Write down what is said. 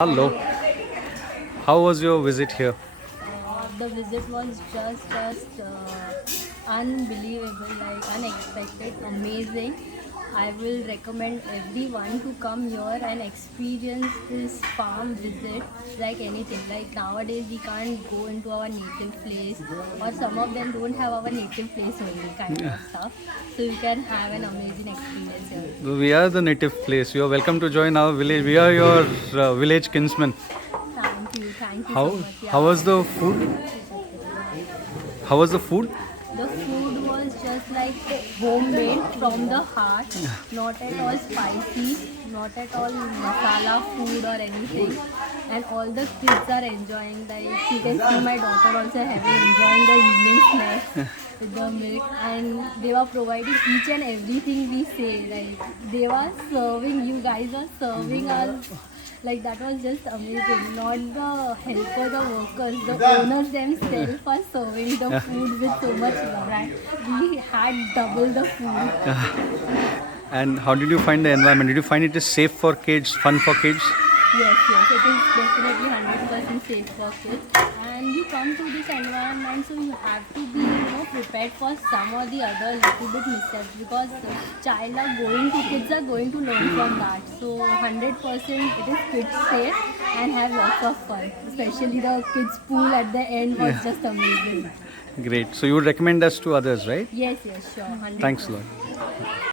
Hello. How was your visit here? The visit was just unbelievable, like unexpected, amazing. I will recommend everyone to come here and experience this farm visit like anything. Like nowadays we can't go into our native place, or some of them don't have our native place only kind of stuff. So you can have an amazing experience here. We are the native place. You are welcome to join our village. We are your village kinsmen. Thank you How so much. how Yeah. was the food? How was the food? The food was just like homemade from the heart, not at all spicy, not at all masala food or anything. And all the kids are enjoying. Like you can see my daughter also having enjoying the evening snacks with the milk, and they were providing each and everything we say. Like they were serving, you guys were serving us. Like that was just amazing. Not the helpers or workers, the owners themselves are serving the food with so much love. We had double the food. And how did you find the environment? Did you find it is safe for kids, fun for kids? Yes, it is definitely 100% safe for kids. And you come to this environment, so you have to be, prepared for some or the other little bit missteps, because kids are going to learn from that. So 100% it is kids safe and have lots of fun. Especially the kids pool at the end was just amazing. Great. So you would recommend us to others, right? Yes, sure, 100%. Thanks a lot.